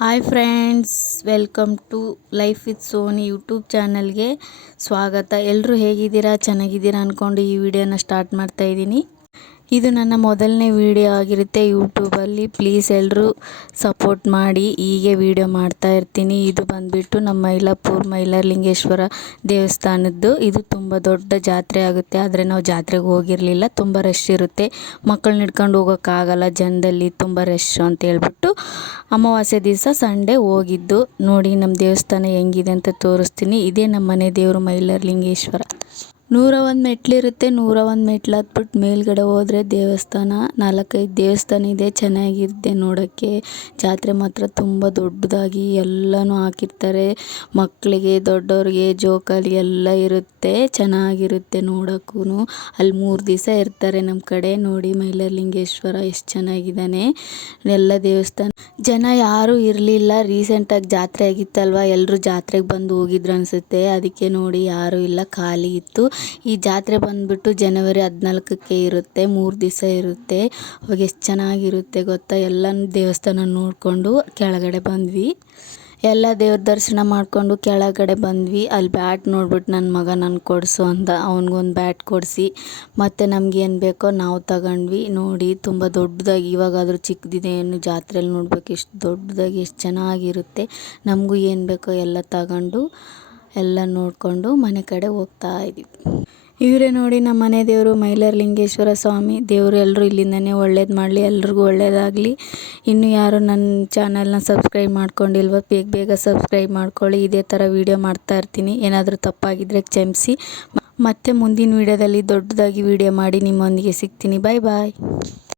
Hi friends, welcome to life with Sony YouTube ಚಾನಲ್ಗೆ ಸ್ವಾಗತ. ಎಲ್ಲರೂ ಹೇಗಿದ್ದೀರಾ? ಚೆನ್ನಾಗಿದ್ದೀರಾ ಅಂದ್ಕೊಂಡು ಈ ವಿಡಿಯೋನ ಸ್ಟಾರ್ಟ್ ಮಾಡ್ತಾ ಇದ್ದೀನಿ. ಇದು ನನ್ನ ಮೊದಲನೇ ವಿಡಿಯೋ ಆಗಿರುತ್ತೆ ಯೂಟ್ಯೂಬಲ್ಲಿ. ಪ್ಲೀಸ್ ಎಲ್ಲರೂ ಸಪೋರ್ಟ್ ಮಾಡಿ. ಹೀಗೆ ವಿಡಿಯೋ ಮಾಡ್ತಾ ಇರ್ತೀನಿ. ಇದು ಬಂದುಬಿಟ್ಟು ನಮ್ಮ ಮೈಲಾರಲಿಂಗೇಶ್ವರ ದೇವಸ್ಥಾನದ್ದು. ಇದು ತುಂಬ ದೊಡ್ಡ ಜಾತ್ರೆ ಆಗುತ್ತೆ. ಆದರೆ ನಾವು ಜಾತ್ರೆಗೆ ಹೋಗಿರಲಿಲ್ಲ, ತುಂಬ ರಶ್ ಇರುತ್ತೆ. ಮಕ್ಕಳನ್ನ ಹಿಡ್ಕೊಂಡು ಹೋಗೋಕ್ಕಾಗಲ್ಲ, ಜನದಲ್ಲಿ ತುಂಬ ರಶ್ ಅಂತ ಹೇಳ್ಬಿಟ್ಟು ಅಮಾವಾಸ್ಯೆ ದಿವಸ ಸಂಡೇ ಹೋಗಿದ್ದು. ನೋಡಿ ನಮ್ಮ ದೇವಸ್ಥಾನ ಹೆಂಗಿದೆ ಅಂತ ತೋರಿಸ್ತೀನಿ. ಇದೇ ನಮ್ಮ ಮನೆ ದೇವರು ಮೈಲಾರಲಿಂಗೇಶ್ವರ. 101 ಮೆಟ್ಲಿರುತ್ತೆ. 101 ಮೆಟ್ಲು ಹತ್ಬಿಟ್ಟು ಮೇಲ್ಗಡೆ ಹೋದರೆ ದೇವಸ್ಥಾನ. 4-5 ದೇವಸ್ಥಾನ ಇದೆ. ಚೆನ್ನಾಗಿರುತ್ತೆ ನೋಡೋಕ್ಕೆ. ಜಾತ್ರೆ ಮಾತ್ರ ತುಂಬ ದೊಡ್ಡದಾಗಿ ಎಲ್ಲನೂ ಹಾಕಿರ್ತಾರೆ. ಮಕ್ಕಳಿಗೆ, ದೊಡ್ಡವ್ರಿಗೆ ಜೋಕಾಲಿ ಎಲ್ಲ ಇರುತ್ತೆ. ಚೆನ್ನಾಗಿರುತ್ತೆ ನೋಡೋಕ್ಕೂ. ಅಲ್ಲಿ 3 ದಿವಸ ಇರ್ತಾರೆ ನಮ್ಮ ಕಡೆ. ನೋಡಿ ಮೈಲಾರಲಿಂಗೇಶ್ವರ ಎಷ್ಟು ಚೆನ್ನಾಗಿದ್ದಾನೆ. ಎಲ್ಲ ದೇವಸ್ಥಾನ ಜನ ಯಾರೂ ಇರಲಿಲ್ಲ. ರೀಸೆಂಟಾಗಿ ಜಾತ್ರೆ ಆಗಿತ್ತಲ್ವ, ಎಲ್ಲರೂ ಜಾತ್ರೆಗೆ ಬಂದು ಹೋಗಿದ್ರು ಅನಿಸುತ್ತೆ. ಅದಕ್ಕೆ ನೋಡಿ ಯಾರೂ ಇಲ್ಲ, ಖಾಲಿ ಇತ್ತು. ಈ ಜಾತ್ರೆ ಬಂದುಬಿಟ್ಟು ಜನವರಿ 14ಕ್ಕೆ ಇರುತ್ತೆ. 3 ದಿವಸ ಇರುತ್ತೆ. ಅವಾಗ ಎಷ್ಟು ಚೆನ್ನಾಗಿರುತ್ತೆ ಗೊತ್ತಾ. ಎಲ್ಲ ದೇವಸ್ಥಾನ ನೋಡಿಕೊಂಡು ಕೆಳಗಡೆ ಬಂದ್ವಿ. ಎಲ್ಲ ದೇವ್ರ ದರ್ಶನ ಮಾಡಿಕೊಂಡು ಕೆಳಗಡೆ ಬಂದ್ವಿ. ಅಲ್ಲಿ ಬ್ಯಾಟ್ ನೋಡ್ಬಿಟ್ಟು ನನ್ನ ಮಗ ನನಗೆ ಕೊಡಿಸು ಅಂತ ಅವ್ನಿಗೊಂದು ಬ್ಯಾಟ್ ಕೊಡಿಸಿ, ಮತ್ತು ನಮಗೇನು ಬೇಕೋ ನಾವು ತಗೊಂಡ್ವಿ. ನೋಡಿ ತುಂಬ ದೊಡ್ಡದಾಗಿ, ಇವಾಗಾದರೂ ಚಿಕ್ಕದಿದೆ, ಏನು ಜಾತ್ರೆಯಲ್ಲಿ ನೋಡ್ಬೇಕು ಎಷ್ಟು ದೊಡ್ಡದಾಗಿ ಎಷ್ಟು ಚೆನ್ನಾಗಿರುತ್ತೆ. ನಮಗೂ ಏನು ಬೇಕೋ ಎಲ್ಲ ತಗೊಂಡು ಎಲ್ಲ ನೋಡಿಕೊಂಡು ಮನೆ ಕಡೆ ಹೋಗ್ತಾ ಇದ್ದೀವಿ. ಇವರೇ ನೋಡಿ ನಮ್ಮ ಮನೆ ದೇವರು ಮೈಲಾರಲಿಂಗೇಶ್ವರ ಸ್ವಾಮಿ. ದೇವರು ಎಲ್ಲರೂ ಇಲ್ಲಿಂದನೇ ಒಳ್ಳೇದು ಮಾಡಲಿ, ಎಲ್ರಿಗೂ ಒಳ್ಳೇದಾಗಲಿ. ಇನ್ನೂ ಯಾರು ನನ್ನ ಚಾನಲ್ನ ಸಬ್ಸ್ಕ್ರೈಬ್ ಮಾಡ್ಕೊಂಡಿಲ್ವ, ಬೇಗ ಸಬ್ಸ್ಕ್ರೈಬ್ ಮಾಡ್ಕೊಳ್ಳಿ. ಇದೇ ಥರ ವೀಡಿಯೋ ಮಾಡ್ತಾ ಇರ್ತೀನಿ. ಏನಾದರೂ ತಪ್ಪಾಗಿದ್ದರೆ ಕ್ಷಮಿಸಿ. ಮತ್ತೆ ಮುಂದಿನ ವೀಡಿಯೋದಲ್ಲಿ ದೊಡ್ಡದಾಗಿ ವೀಡಿಯೋ ಮಾಡಿ ನಿಮ್ಮೊಂದಿಗೆ ಸಿಗ್ತೀನಿ. ಬಾಯ್ ಬಾಯ್.